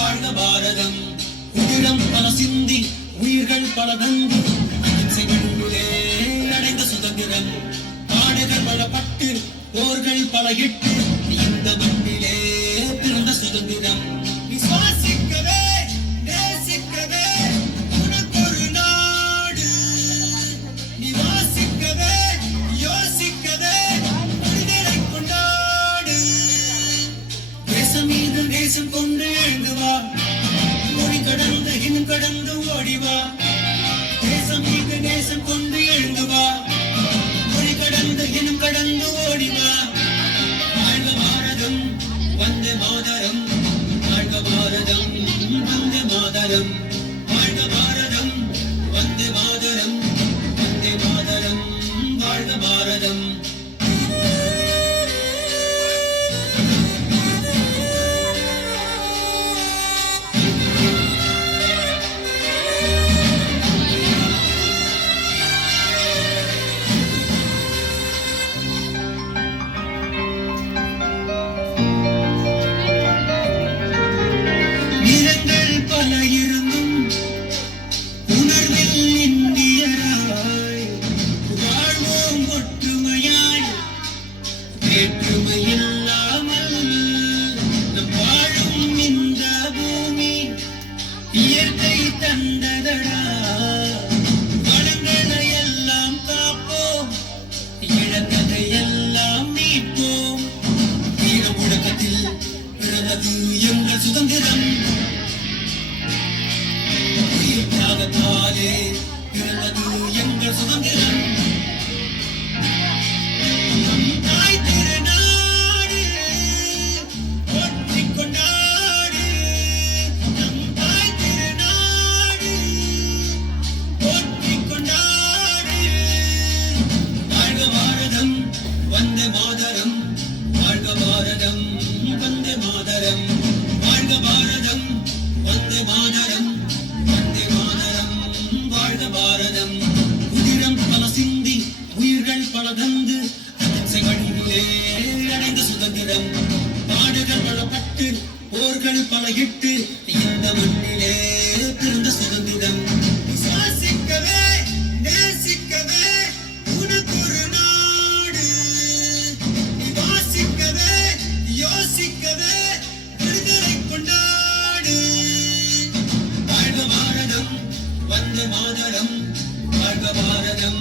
பாரதம். உயிரம் பல சிந்தி உயிர்கள் பல நந்தி. அகிம்சைகளிலே அடைந்த சுதந்திரம். பாடுகள் பல பட்டு போர்கள் பல இட்டு இந்த மண்ணிலே பிறந்த சுதந்திரம். விசுவாசிக்கவே நேசிக்கவே உனக்கொரு நாடு. நிவாசிக்கவே யோசிக்கவே விடுதலை கொண்டாடு. தேசம் மீது தேசம் கொண்டு Adam. தியாகத்தாலே எங்கள் சுதந்திரம். பாரதம். உதிரம் பல சிந்தி உயிர்கள் பல தந்து அடைந்த சுதந்திரம். பாடுகள் பல பட்டு போர்கள் பல இட்டு இந்த மண்ணிலே பிறந்த சுதந்திரம். வந்தே மாதரம் வாழ்க பாரதம்